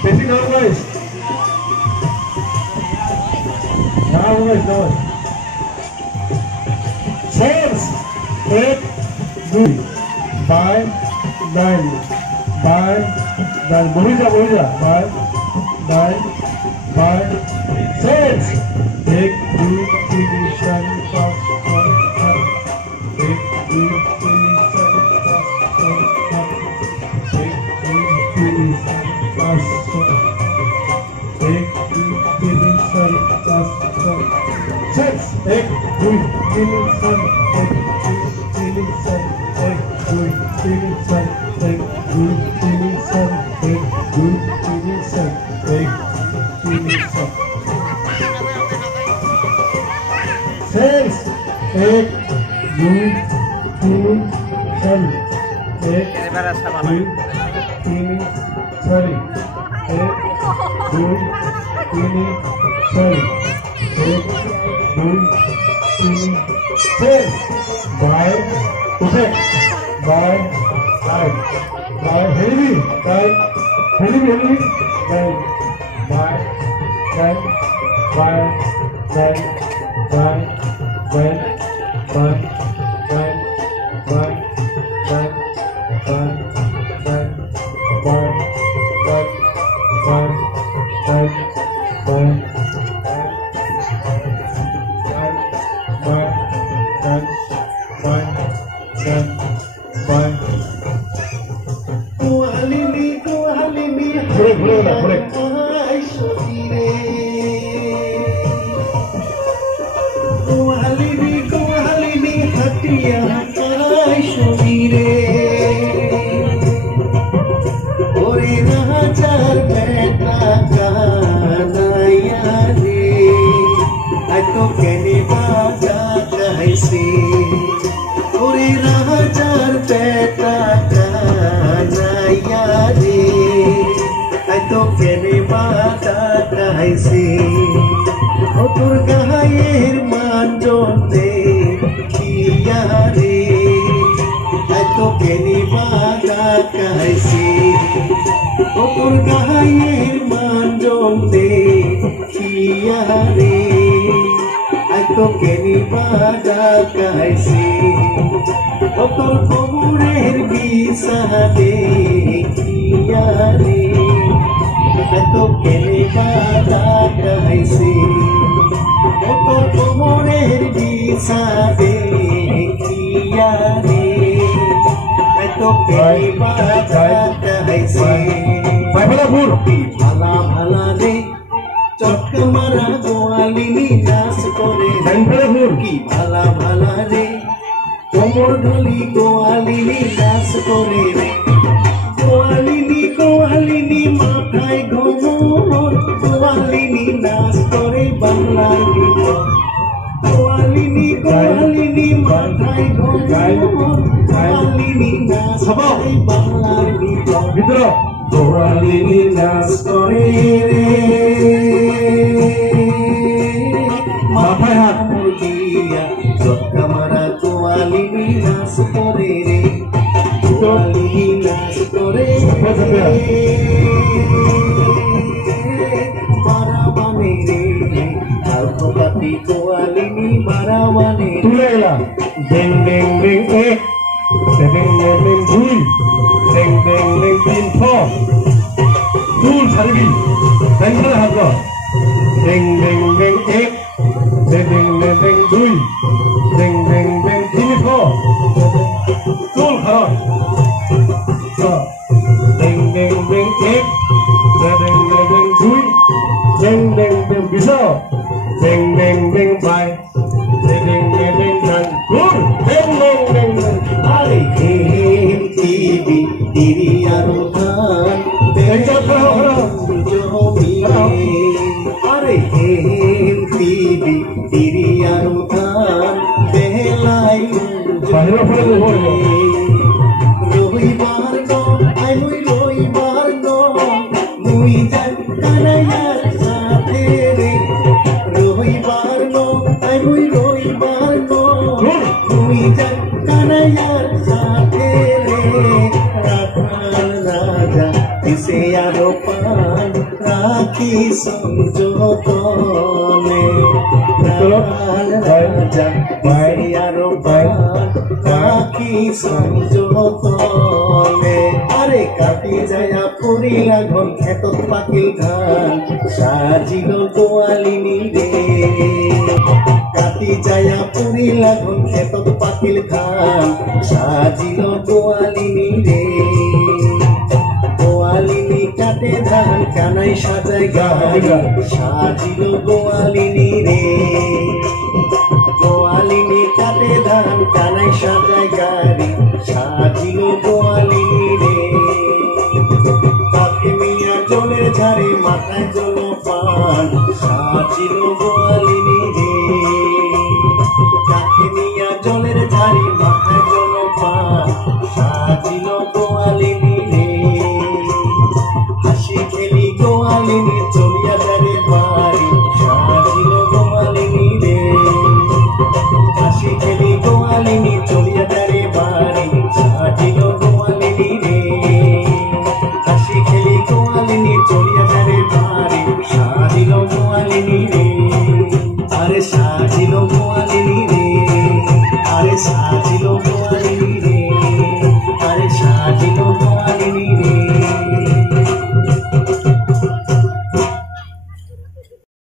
Beshi now guys. Now guys, now. 6, 8, 2, 5, 9, 5, 9. Bohija. 5, 9, 5, 6. 1, 2, 3, 4, 5, 1, 2, 3, Raja, পান রাখি সংযতনে প্রাণ রাজা মায়ার পান রাখি সংযতনে আরে কাটি যায়া পড়িলা ঘন খেতত পাকিল ধান সাজিল গোয়ালিনী রে কাটি যায়া পড়িলা ঘন খেতত পাকিল ধান সাজিল গোয়ালিনী রে গোয়ালিনী কাটে ধান কানাই সাজায় গান সাজিল গোয়ালিনী রে গোয়ালিনী কাটে ধান কানাই সাজায় গাড়ি সাজিল গোয়ালিনী রে কাকে মিয়া জলের ঝাড়ে মাথায় জল পান সাজিল গোয়ালিনী রে কাকে মিয়া জলের ঝাড়ে মাথায় জল পান সাজিল গোয়ালিনী রে হাসি খেলি গোয়ালিনী চলিয়া যারে